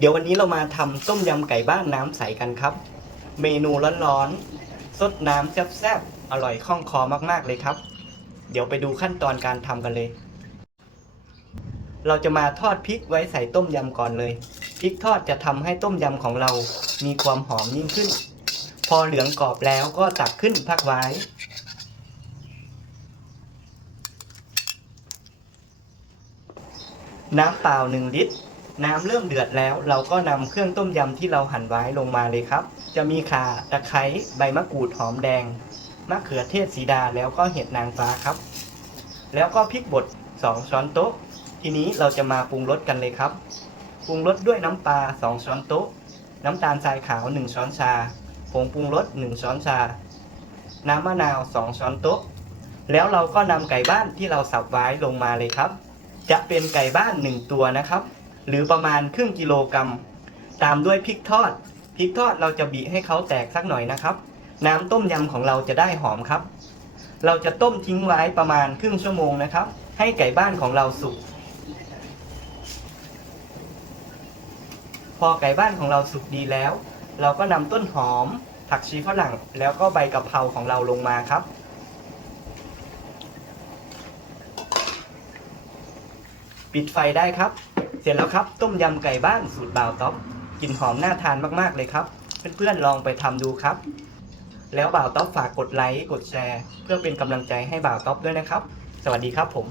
เดี๋ยววันนี้เรามาทำต้มยำไก่บ้านน้ำใสกันครับ เมนูร้อนๆสดน้ำแซ่บๆ อร่อยคล่องคอมากๆเลยครับ เดี๋ยวไปดูขั้นตอนการทำกันเลย เราจะมาทอดพริกไว้ใส่ต้มยำก่อนเลย พริกทอดจะทำให้ต้มยำของเรามีความหอมยิ่งขึ้น พอเหลืองกรอบแล้วก็ตักขึ้นพักไว้น้ำเปล่าหนึ่งลิตร น้ำเริ่มเดือดแล้ว เราก็นำเครื่องต้มยำที่เราหั่นไว้ลงมาเลยครับ จะมีข่าตะไคร้ใบมะกรูดหอมแดงมะเขือเทศสีดาแล้วก็เห็ดนางฟ้าครับ แล้วก็พริกบด 2 ช้อนโต๊ะ ทีนี้เราจะมาปรุงรสกันเลยครับปรุงรสด้วยน้ำปลา 2 ช้อนโต๊ะ น้ำตาลทรายขาว 1 ช้อนชาผงปรุงรส 1 ช้อนชา น้ำมะนาว 2 ช้อนโต๊ะ แล้วเราก็นำไก่บ้านที่เราสับไว้ลงมาเลยครับ จะเป็นไก่บ้าน 1 ตัวนะครับ หรือประมาณครึ่งกิโลกรัม ตามด้วยพริกทอด พริกทอดเราจะบีให้เขาแตกสักหน่อยนะครับ น้ำต้มยำของเราจะได้หอมครับ เราจะต้มทิ้งไว้ประมาณครึ่งชั่วโมงนะครับ ให้ไก่บ้านของเราสุก พอไก่บ้านของเราสุกดีแล้ว เราก็นำต้นหอม ผักชีฝรั่ง แล้วก็ใบกะเพราของเราลงมาครับปิดไฟได้ครับ เสร็จแล้วครับ ต้มยำไก่บ้านสูตรบ่าวต๊อปกลิ่นหอมน่าทานมากๆเลยครับ เพื่อนๆลองไปทำดูครับ แล้วบ่าวต๊อปฝากกดไลค์กดแชร์ เพื่อเป็นกำลังใจให้บ่าวต๊อปด้วยนะครับ สวัสดีครับผม